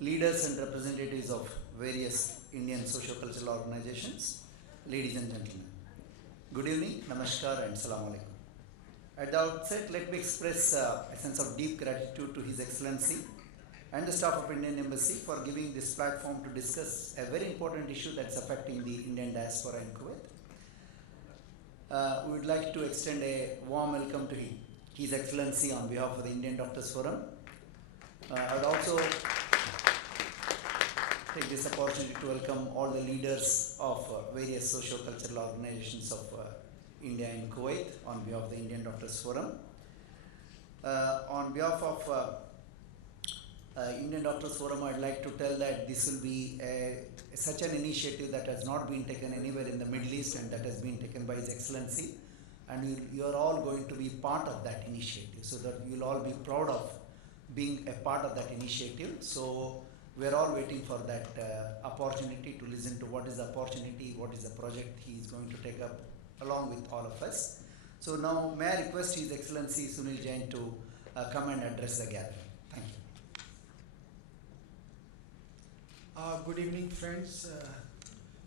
leaders and representatives of various Indian socio-cultural organizations, ladies and gentlemen. Good evening, namaskar and salam alaikum. At the outset, let me express a sense of deep gratitude to His Excellency and the staff of Indian Embassy for giving this platform to discuss a very important issue that's affecting the Indian diaspora in Kuwait. We would like to extend a warm welcome to His Excellency on behalf of the Indian Doctors Forum. I would also take this opportunity to welcome all the leaders of various socio-cultural organizations of India and Kuwait on behalf of the Indian Doctors Forum. On behalf of Indian Doctors Forum, I'd like to tell that this will be such an initiative that has not been taken anywhere in the Middle East, and that has been taken by His Excellency, and you are all going to be part of that initiative, so that you'll all be proud of being a part of that initiative. So we're all waiting for that opportunity to listen to what is the opportunity, what is the project he is going to take up along with all of us. So now may I request His Excellency Sunil Jain to come and address the gathering. Thank you. Good evening, friends.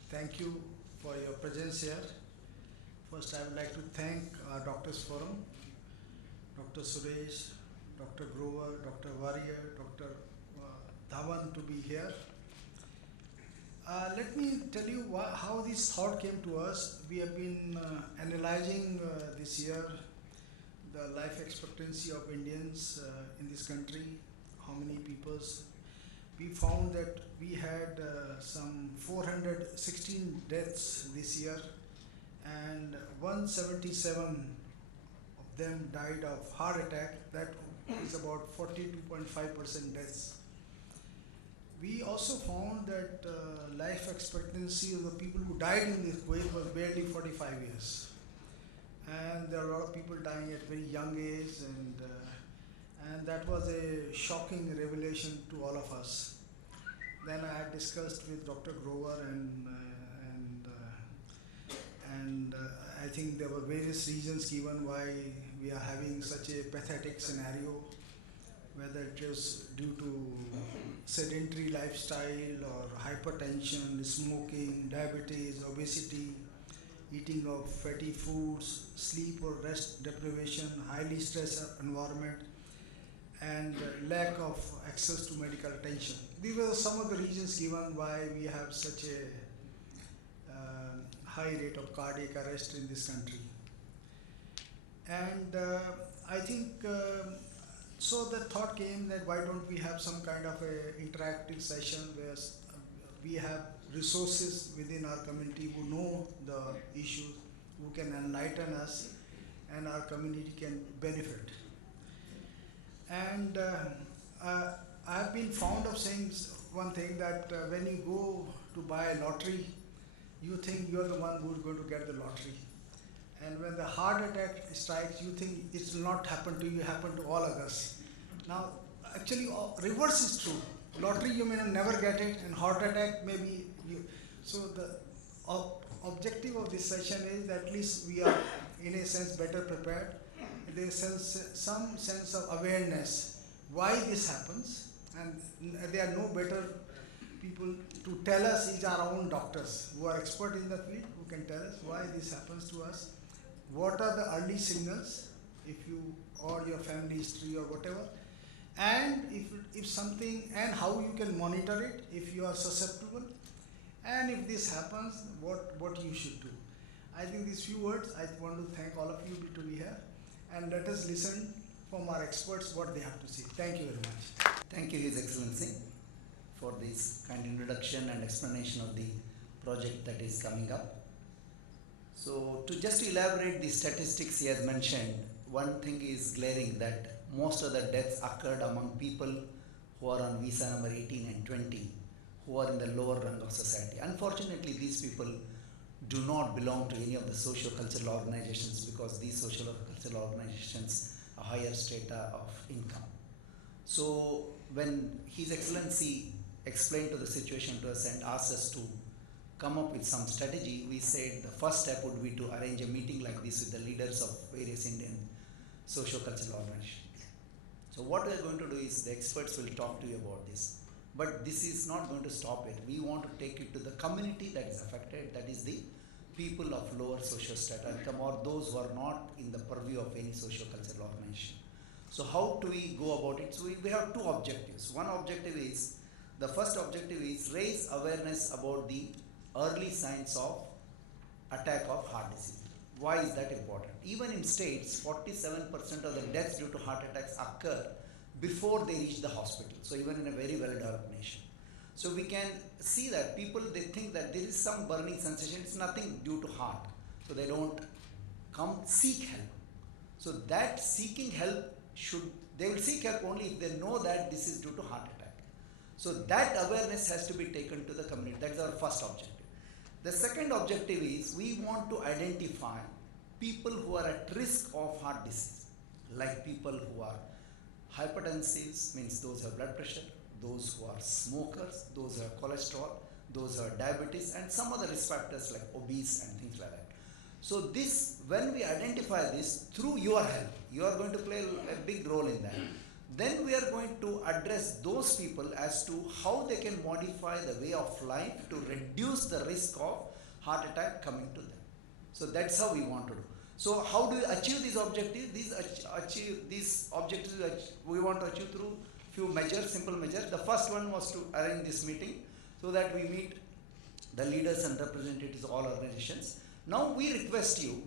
Thank you for your presence here. First, I would like to thank our Doctors Forum, Dr. Suresh, Dr. Grover, Dr. Warrior, Dr. Dhawan to be here. Let me tell you how this thought came to us. We have been analyzing this year the life expectancy of Indians in this country, how many peoples. We found that we had some 416 deaths this year, and 177 of them died of heart attack. That is about 42.5% deaths. We also found that life expectancy of the people who died in this Kuwait was barely 45 years. And there are a lot of people dying at very young age, and that was a shocking revelation to all of us. Then I had discussed with Dr. Grover, and I think there were various reasons given why we are having such a pathetic scenario, whether it is due to sedentary lifestyle or hypertension, smoking, diabetes, obesity, eating of fatty foods, sleep or rest deprivation, highly stressed environment, and lack of access to medical attention. These were some of the reasons given why we have such a high rate of cardiac arrest in this country. And I think so the thought came that why don't we have some kind of a interactive session where we have resources within our community who know the issues, who can enlighten us, and our community can benefit. And I've been fond of saying one thing, that when you go to buy a lottery, you think you're the one who's going to get the lottery. And when the heart attack strikes, you think it will not happen to you, happen to all others. Now, actually, reverse is true. Lottery, you may never get it, and heart attack, maybe you. So the objective of this session is that at least we are, in a sense, better prepared. There is some sense of awareness why this happens, and there are no better people to tell us is our own doctors who are expert in the field, who can tell us why this happens to us, what are the early signals, if you or your family history or whatever, and if something, and how you can monitor it if you are susceptible, and if this happens, what you should do. I think these few words, I want to thank all of you to be here, and let us listen from our experts what they have to say. Thank you very much. Thank you, His Excellency, for this kind introduction and explanation of the project that is coming up. So to just elaborate the statistics he has mentioned, one thing is glaring, that most of the deaths occurred among people who are on visa number 18 and 20, who are in the lower rung of society. Unfortunately, these people do not belong to any of the socio-cultural organizations, because these socio-cultural organizations have higher strata of income. So when His Excellency explained to the situation to us and asked us to come up with some strategy, we said the first step would be to arrange a meeting like this with the leaders of various Indian socio-cultural organizations. So what we are going to do is the experts will talk to you about this. But this is not going to stop it. We want to take it to the community that is affected, that is the people of lower social strata income or those who are not in the purview of any socio-cultural organization. So how do we go about it? So we have two objectives. One objective is, the first objective is raise awareness about the early signs of attack of heart disease. Why is that important? Even in states, 47% of the deaths due to heart attacks occur before they reach the hospital. So even in a very well developed nation. So we can see that people, they think that there is some burning sensation, it's nothing due to heart. So they don't come seek help. So that seeking help they will seek help only if they know that this is due to heart attack. So that awareness has to be taken to the community. That's our first objective. The second objective is we want to identify people who are at risk of heart disease, like people who are hypertensive, means those who have blood pressure, those who are smokers, those who have cholesterol, those who have diabetes, and some other risk factors like obese and things like that. So this, when we identify this through your help, you are going to play a big role in that. Then we are going to address those people as to how they can modify the way of life to reduce the risk of heart attack coming to them. So that's how we want to do. So how do we achieve these objectives? These objectives we want to achieve through few measures, simple measures. The first one was to arrange this meeting so that we meet the leaders and representatives of all organizations. Now we request you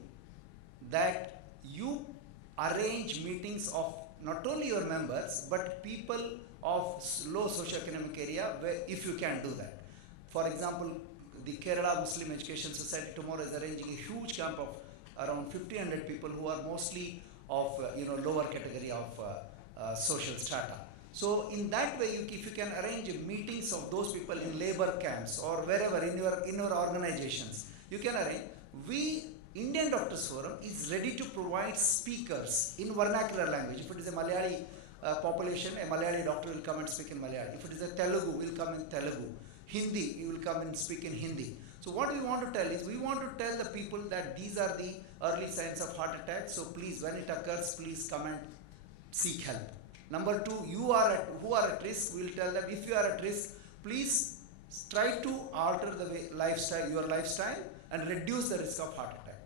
that you arrange meetings of not only your members but people of low socioeconomic area, where if you can do that. For example, the Kerala Muslim Education Society tomorrow is arranging a huge camp of around 1,500 people who are mostly of lower category of social strata. So in that way, if you can arrange meetings of those people in labor camps or wherever in your organizations, you can arrange. We, Indian Doctors Forum, is ready to provide speakers in vernacular language. If it is a Malayali population, a Malayali doctor will come and speak in Malayali. If it is a Telugu, will come in Telugu. Hindi, you will come and speak in Hindi. So what we want to tell is, we want to tell the people that these are the early signs of heart attack. So please, when it occurs, please come and seek help. Number two, who are at risk, we will tell them, if you are at risk, please try to alter your lifestyle and reduce the risk of heart attack.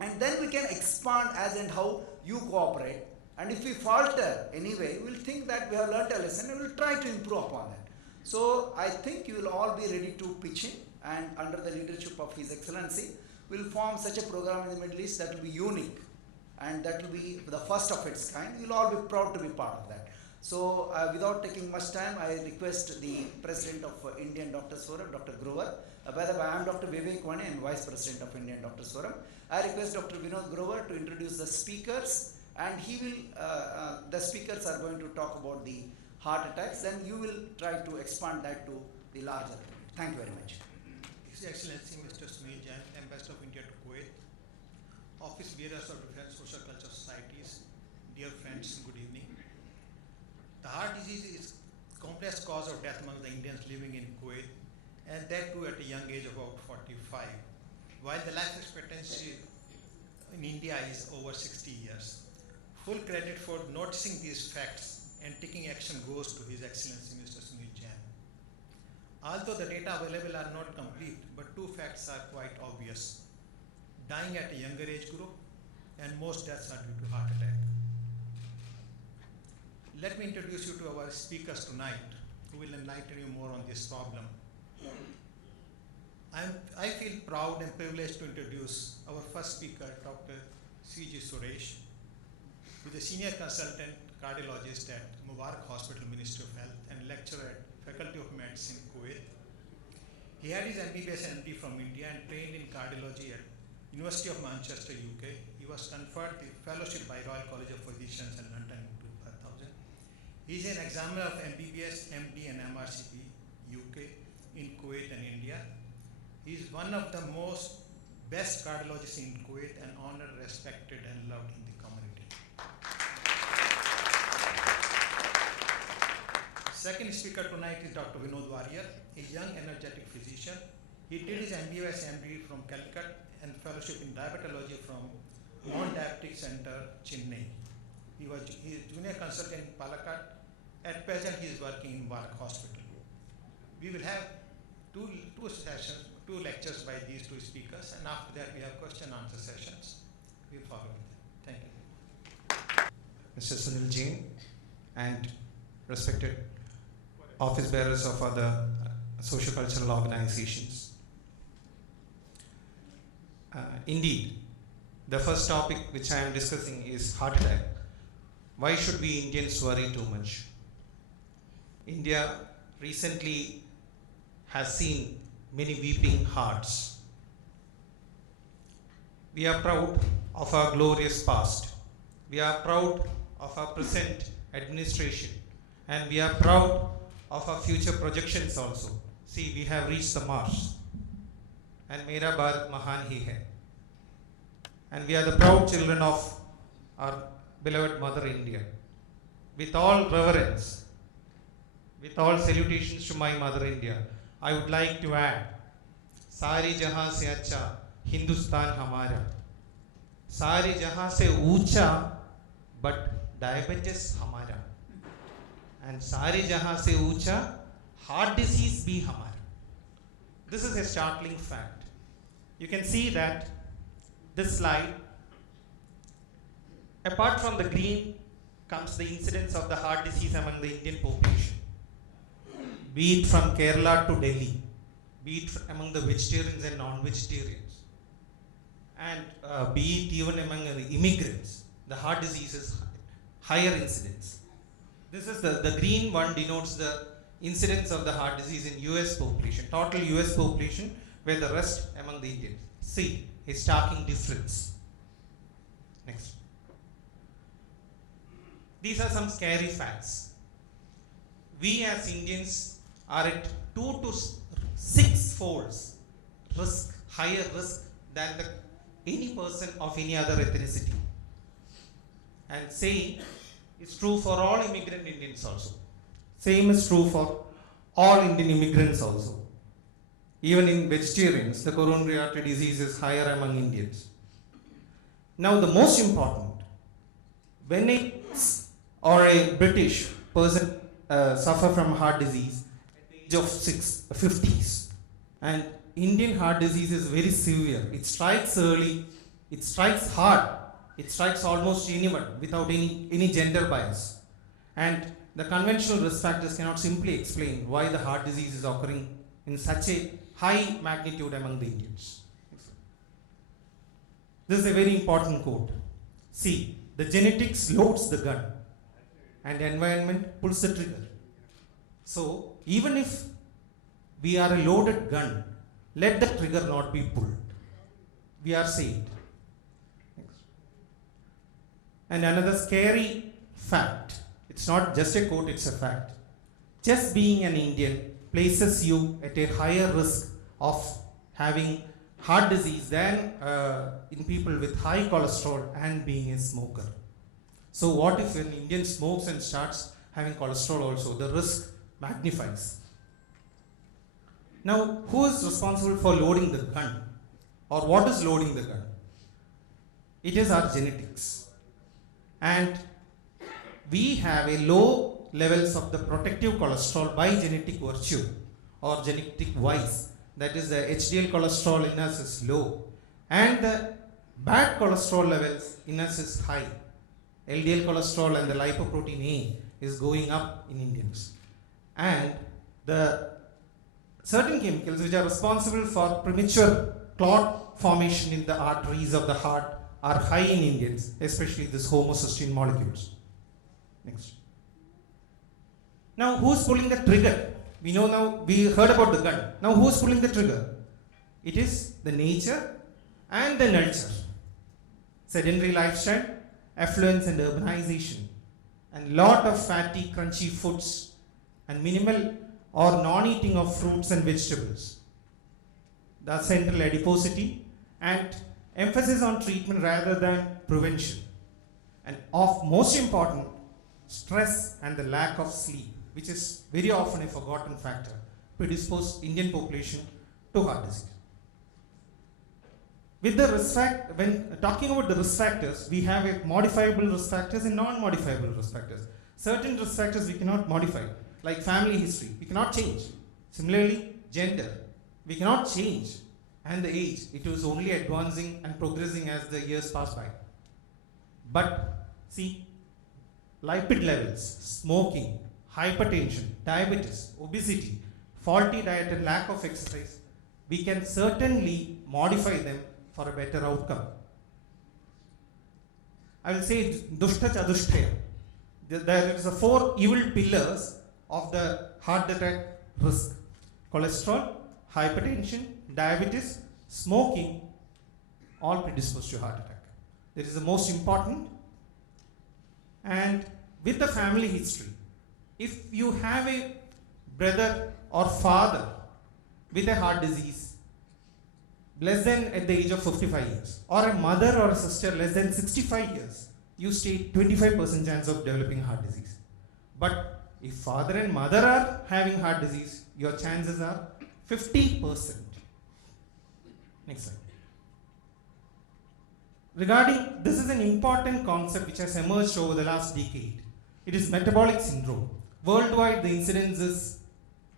And then we can expand as and how you cooperate. And if we falter anyway, we will think that we have learnt a lesson and we will try to improve upon that. So I think you will all be ready to pitch in, and under the leadership of His Excellency, we will form such a program in the Middle East that will be unique and that will be the first of its kind. You will all be proud to be part of that. So without taking much time, I request the President of Indian Doctors Forum, Dr. Grover. By the way, I am Dr. Vivek Wane, I am Vice President of Indian Doctors Forum. I request Dr. Vinod Grover to introduce the speakers, and the speakers are going to talk about the heart attacks, then you will try to expand that to the larger community. Thank you very much. His Excellency Mr. Sunil Jain, Ambassador of India to Kuwait, Office Bearers of different social culture societies, dear friends, good evening. The heart disease is complex cause of death among the Indians living in Kuwait, and that too at a young age of about 45, while the life expectancy in India is over 60 years. Full credit for noticing these facts and taking action goes to His Excellency Mr. Sunil Jain. Although the data available are not complete, but two facts are quite obvious. Dying at a younger age group, and most deaths are due to heart attack. Let me introduce you to our speakers tonight, who will enlighten you more on this problem. I feel proud and privileged to introduce our first speaker, Dr. C.G. Suresh, who is a senior consultant cardiologist at Mubarak Hospital, Ministry of Health, and lecturer at Faculty of Medicine, Kuwait. He had his MBBS and MD from India and trained in cardiology at University of Manchester, UK. He was conferred the fellowship by Royal College of Physicians in London in 2000. He is an examiner of MBBS, MD, and MRCP, UK, in Kuwait and India. He is one of the best cardiologists in Kuwait and honored, respected, and loved in the community. Second speaker tonight is Dr. Vinod Warrior, a young, energetic physician. He did his MBBS MD from Calicut and fellowship in diabetology from Mount Diabetic Center, Chennai. He is junior consultant in Palakkad. At present, he is working in Mubarak Hospital. We will have two sessions, two lectures by these two speakers, and after that we have question and answer sessions. We'll follow with them. Thank you. Mr. Sunil Jain and respected office bearers of other social cultural organizations. Indeed, the first topic which I am discussing is heart attack. Why should we Indians worry too much? India recently has seen many weeping hearts. We are proud of our glorious past. We are proud of our present administration, and we are proud of our future projections also. See, we have reached the Mars, and Mera Bharat Mahan Hi Hai. And we are the proud children of our beloved Mother India. With all reverence, with all salutations to my Mother India, I would like to add, Sari Jahan se acha Hindustan hamara. Sari Jahan se oocha, but diabetes hamara. And Sari Jahan se oocha, heart disease bhi hamara. This is a startling fact. You can see that this slide, apart from the green, comes the incidence of the heart disease among the Indian population. Be it from Kerala to Delhi, be it among the vegetarians and non-vegetarians, and be it even among the immigrants, the heart disease is higher incidence. This is the green one denotes the incidence of the heart disease in US population, total US population, where the rest among the Indians. See, a starking difference. Next. These are some scary facts. We as Indians are at 2 to 6 folds risk, higher risk than any person of any other ethnicity. And same is true for all immigrant Indians also. Same is true for all Indian immigrants also. Even in vegetarians, the coronary artery disease is higher among Indians. Now the most important, when a or a British person suffer from heart disease at the age of 50s, and Indian heart disease is very severe. It strikes early, it strikes hard, it strikes almost anyone without any gender bias. And the conventional risk factors cannot simply explain why the heart disease is occurring in such a high magnitude among the Indians. This is a very important quote. See, the genetics loads the gun and the environment pulls the trigger. So, even if we are a loaded gun, let the trigger not be pulled. We are saved. And another scary fact, it's not just a quote, it's a fact. Just being an Indian places you at a higher risk of having heart disease than in people with high cholesterol and being a smoker. So what if an Indian smokes and starts having cholesterol also? The risk magnifies. Now, who is responsible for loading the gun? Or what is loading the gun? It is our genetics. And we have a low levels of the protective cholesterol by genetic virtue or genetic wise. That is, the HDL cholesterol in us is low and the bad cholesterol levels in us is high. LDL cholesterol and the lipoprotein A is going up in Indians. And the certain chemicals which are responsible for premature clot formation in the arteries of the heart are high in Indians, especially this homocysteine molecules. Next. Now, who's pulling the trigger? We know now, we heard about the gun. Now, who's pulling the trigger? It is the nature and the nurture. Sedentary lifestyle, affluence and urbanization, and lot of fatty, crunchy foods, and minimal or non-eating of fruits and vegetables. The central adiposity and emphasis on treatment rather than prevention. And of most important, stress and the lack of sleep, which is very often a forgotten factor, predispose Indian population to heart disease. With the risk when talking about the risk factors, we have a modifiable risk factors and non-modifiable risk factors. Certain risk factors we cannot modify, like family history, we cannot change. Similarly, gender, we cannot change, and the age, it is only advancing and progressing as the years pass by. But see, lipid levels, smoking, hypertension, diabetes, obesity, faulty diet and lack of exercise, we can certainly modify them for a better outcome. I will say dushta chadushtaya. There is a 4 evil pillars of the heart attack risk: cholesterol, hypertension, diabetes, smoking, all predisposed to heart attack. That is the most important. And with the family history, if you have a brother or father with a heart disease less than at the age of 55 years, or a mother or a sister less than 65 years, you stay 25% chance of developing heart disease. But if father and mother are having heart disease, your chances are 50%. Next slide. Regarding, this is an important concept which has emerged over the last decade. It is metabolic syndrome. Worldwide, the incidence is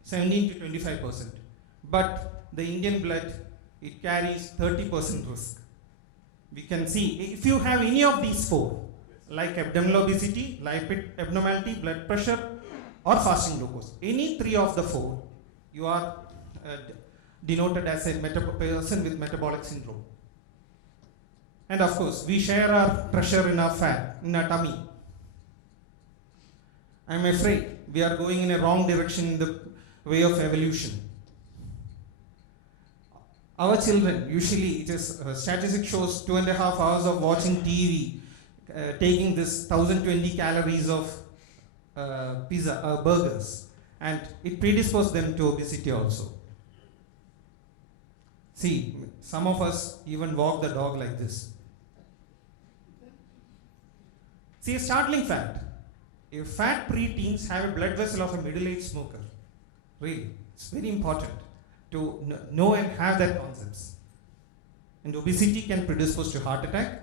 17 to 25%. But the Indian blood, it carries 30% risk. We can see, if you have any of these 4, like abdominal obesity, lipid abnormality, blood pressure, or fasting glucose, any 3 of the 4, you are denoted as a person with metabolic syndrome. And of course, we share our pressure in our fat, in our tummy. I am afraid we are going in a wrong direction in the way of evolution. Our children, usually, it is statistic shows 2.5 hours of watching TV, taking this 1020 calories of burgers, and it predisposes them to obesity also. See, some of us even walk the dog like this. See, a startling fact: if fat preteens have a blood vessel of a middle-aged smoker, really, it's very important to know and have that concepts. And obesity can predispose to heart attack,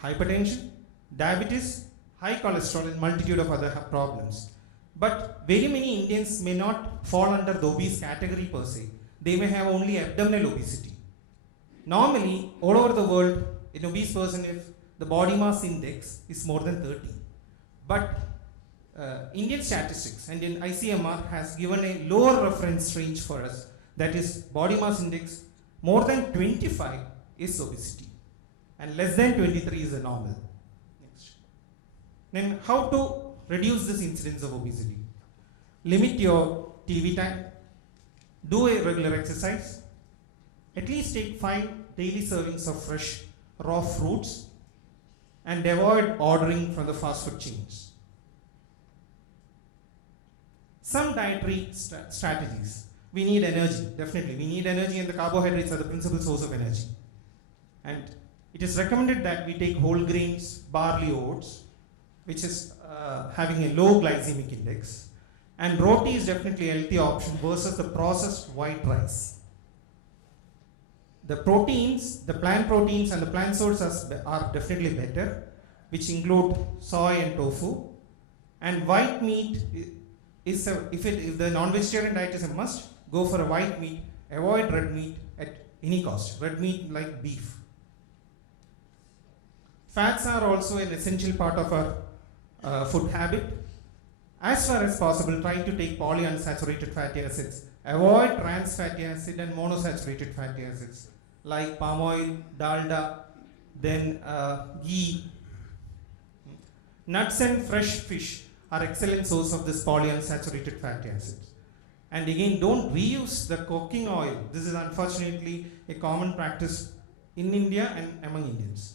hypertension, diabetes, high cholesterol, and multitude of other problems. But very many Indians may not fall under the obese category per se. They may have only abdominal obesity. Normally, all over the world, an obese person, if the body mass index is more than 30. But Indian statistics and in ICMR has given a lower reference range for us, that is body mass index more than 25 is obesity and less than 23 is a normal. Next. Then how to reduce this incidence of obesity? Limit your TV time, do a regular exercise, at least take 5 daily servings of fresh raw fruits, and avoid ordering from the fast food chains. Some dietary strategies. We need energy, definitely. We need energy, and the carbohydrates are the principal source of energy. And it is recommended that we take whole grains, barley oats, which is having a low glycemic index. And roti is definitely a healthy option versus the processed white rice. The proteins, the plant proteins and the plant sources are definitely better, which include soy and tofu. And white meat is, if the non-vegetarian diet is a must, go for a white meat, avoid red meat at any cost. Red meat like beef. Fats are also an essential part of our food habit. As far as possible, try to take polyunsaturated fatty acids. Avoid trans fatty acid and monosaturated fatty acids like palm oil, dalda, then ghee. Nuts and fresh fish are excellent source of this polyunsaturated fatty acids. And again, don't reuse the cooking oil. This is unfortunately a common practice in India and among Indians.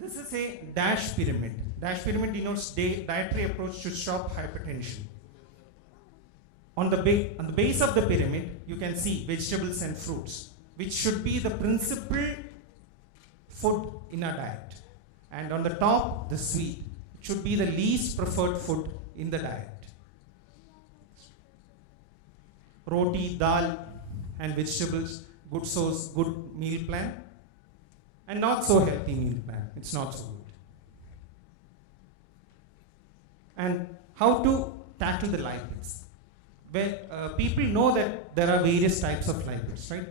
This is a DASH pyramid. DASH pyramid denotes dietary approach to stop hypertension. On the base of the pyramid, you can see vegetables and fruits, which should be the principal food in our diet. And on the top, the sweet. It should be the least preferred food in the diet. Roti, dal, and vegetables, good source, good meal plan. And not so healthy meal plan. It's not so good. And how to tackle the lipids. where people know that there are various types of lipids, right?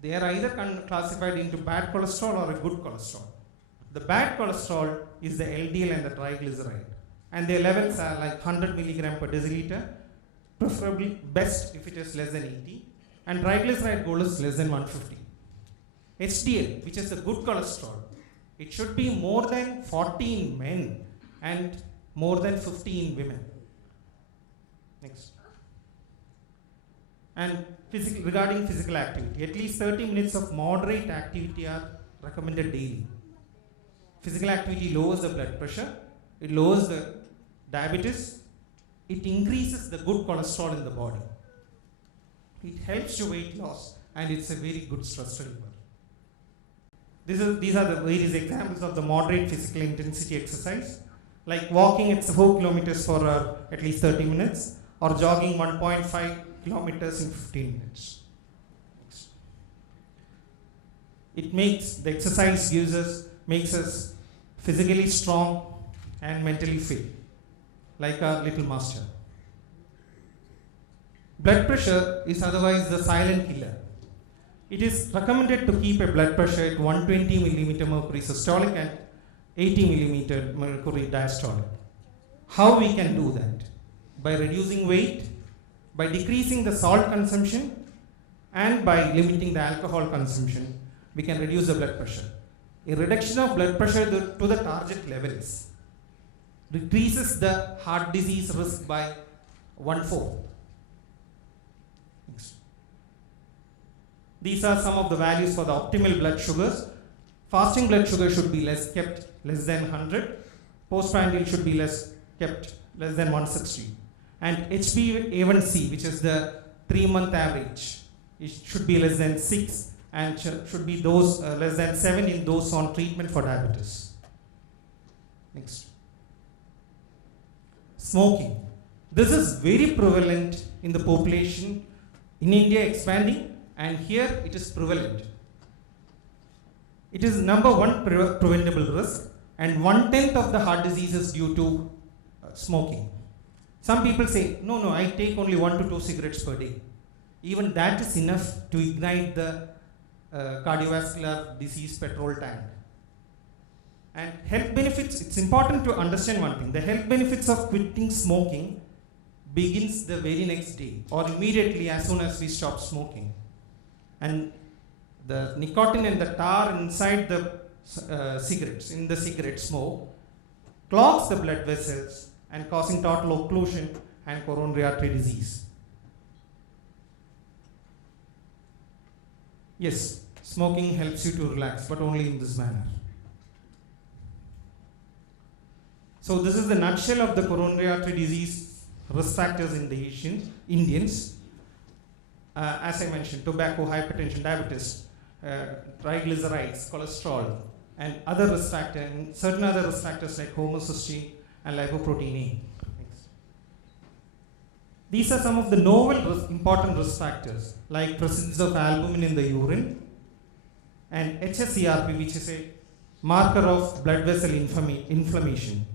They are either classified into bad cholesterol or a good cholesterol. The bad cholesterol is the LDL and the triglyceride, and their levels are like 100 milligram per deciliter, preferably best if it is less than 80, and triglyceride goal is less than 150. HDL, which is the good cholesterol, it should be more than 40 in men and more than 50 in women. Next. And regarding physical activity, at least 30 minutes of moderate activity are recommended daily. Physical activity lowers the blood pressure, it lowers the diabetes, it increases the good cholesterol in the body. It helps to weight loss, and it's a very good stress reliever. These are the various examples of the moderate physical intensity exercise, like walking at 4 kilometers for at least 30 minutes, or jogging 1.5 kilometers in 15 minutes. It makes, the exercise makes us physically strong and mentally fit, like our little master. Blood pressure is otherwise the silent killer. It is recommended to keep a blood pressure at 120 millimeter mercury systolic and 80 millimeter mercury diastolic. How we can do that? By reducing weight, by decreasing the salt consumption, and by limiting the alcohol consumption, we can reduce the blood pressure. A reduction of blood pressure to the target levels decreases the heart disease risk by 1/4. These are some of the values for the optimal blood sugars. Fasting blood sugar should be kept less than 100. Postprandial should be kept less than 160. And HbA1c, which is the 3-month average, it should be less than 6 and should be those less than 7 in those on treatment for diabetes. Next. Smoking. This is very prevalent in the population in India, expanding, and here it is prevalent. It is number one preventable risk, and 1/10 of the heart disease is due to smoking. Some people say, no, I take only 1 to 2 cigarettes per day. Even that is enough to ignite the cardiovascular disease petrol tank. And health benefits, it's important to understand one thing. The health benefits of quitting smoking begins the very next day or immediately as soon as we stop smoking. And the nicotine and the tar inside the cigarettes, in the cigarette smoke, clogs the blood vessels and causing total occlusion and coronary artery disease. Yes, smoking helps you to relax, but only in this manner. So this is the nutshell of the coronary artery disease risk factors in the Indians. As I mentioned, tobacco, hypertension, diabetes, triglycerides, cholesterol, and other risk factors, and certain other risk factors like homocysteine and lipoprotein A. Next. These are some of the novel important risk factors, like presence of albumin in the urine, and hsCRP, which is a marker of blood vessel inflammation,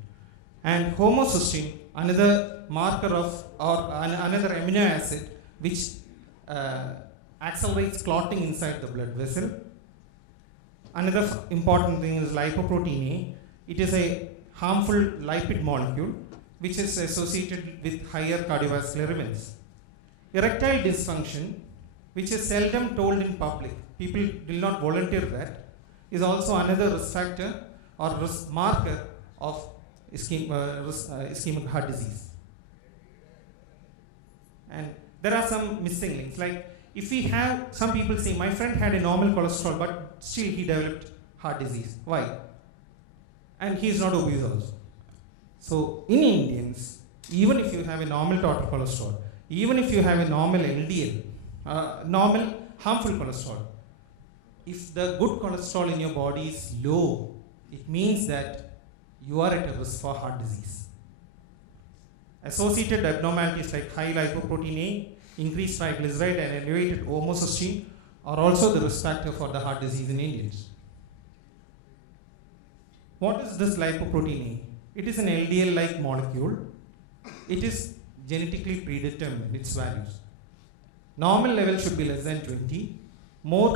and homocysteine, another marker of, or another amino acid which accelerates clotting inside the blood vessel. Another important thing is lipoprotein A. It is a harmful lipid molecule which is associated with higher cardiovascular events. Erectile dysfunction, which is seldom told in public, people will not volunteer that, is also another risk factor or risk marker of ischemic heart disease. And there are some missing links, like if we have, some people say, my friend had a normal cholesterol but still he developed heart disease. Why? And he is not obese also. So in Indians, even if you have a normal total cholesterol, even if you have a normal LDL, normal harmful cholesterol, if the good cholesterol in your body is low, it means that you are at a risk for heart disease. Associated abnormalities like high lipoprotein A, increased triglyceride, and elevated homocysteine are also the risk factor for the heart disease in Indians. What is this lipoprotein A? It is an LDL-like molecule. It is genetically predetermined, its values. Normal level should be less than 20. More